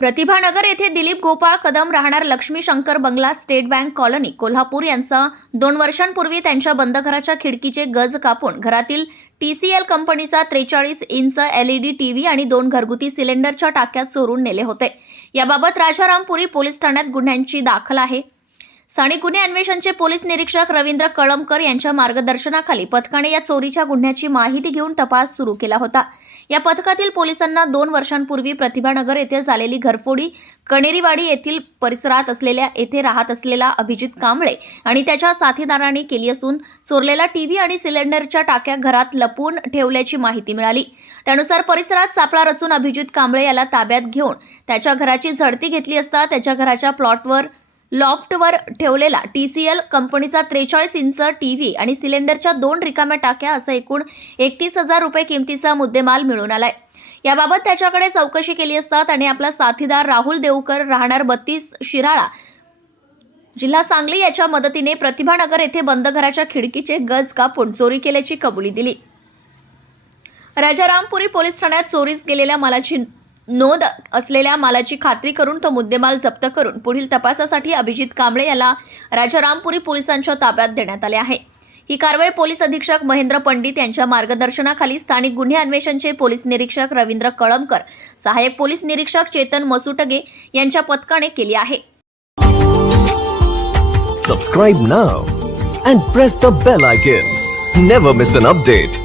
प्रतिभानगर येथे दिलीप गोपाळ कदम राहणार लक्ष्मी शंकर बंगला स्टेट बँक कॉलनी कोल्हापूर यांचा दोन वर्षांपूर्वी त्यांच्या बंद घराच्या खिडकीचे गज कापून घरातील टीसीएल कंपनीचा त्रेचाळीस इंच एलईडी टीव्ही आणि दोन घरगुती सिलेंडरच्या टाक्यात चोरून नेले होते. याबाबत राजारामपुरी पोलीस ठाण्यात गुन्ह्यांची दाखल आहे. स्थानिक गुन्हे अन्वेषणचे पोलीस निरीक्षक रवींद्र कळमकर यांच्या मार्गदर्शनाखाली पथकाने या चोरीच्या गुन्ह्याची माहिती घेऊन तपास सुरू केला होता. या पथकातील पोलिसांना दोन वर्षांपूर्वी प्रतिभानगर येथे झालेली घरफोडी कणेरीवाडी येथील परिसरात असलेल्या येथे राहत असलेला अभिजित कांबळे आणि त्याच्या साथीदारांनी केली असून चोरलेला टीव्ही आणि सिलेंडरच्या टाक्या घरात लपवून ठेवल्याची माहिती मिळाली. त्यानुसार परिसरात सापळा रचून अभिजित कांबळे याला ताब्यात घेऊन त्याच्या घराची झडती घेतली असता त्याच्या घराच्या प्लॉटवर लॉफ्टवर ठेवलेला टीसीएल कंपनीचा त्रेचाळीस इंच टीव्ही आणि सिलेंडरच्या दोन रिकाम्या टाक्या असं एकूण एकतीस हजार रुपये किमतीचा मुद्देमाल मिळून आलाय. याबाबत त्याच्याकडे चौकशी केली असता त्याने आपला साथीदार राहुल देवकर राहणार बत्तीस शिराळा. जिल्हा सांगली याच्या मदतीने प्रतिभानगर येथे बंद घराच्या खिडकीचे गज कापून चोरी केल्याची कबुली दिली. राजारामपुरी पोलीस ठाण्यात चोरीस गेलेल्या मालाची नोंद असलेल्या मालाची खात्री करून तो मुद्देमाल जप्त करून पुढील तपासासाठी अभिजित कांबळे याला राजारामपुरी पोलिसांच्या ताब्यात देण्यात आले आहे. ही कारवाई पोलीस अधीक्षक महेंद्र पंडित यांच्या मार्गदर्शनाखाली स्थानिक गुन्हे अन्वेषणचे पोलीस निरीक्षक रवींद्र कळमकर सहाय्यक पोलीस निरीक्षक चेतन मसुटगे यांच्या पथकाने केली आहे. Subscribe now and press the bell icon never miss an update